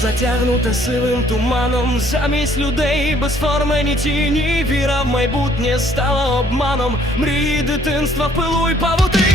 затягнута сивим туманом, замість людей без форми ні тіні, віра в майбутнє стала обманом, мрії дитинства пилу й павути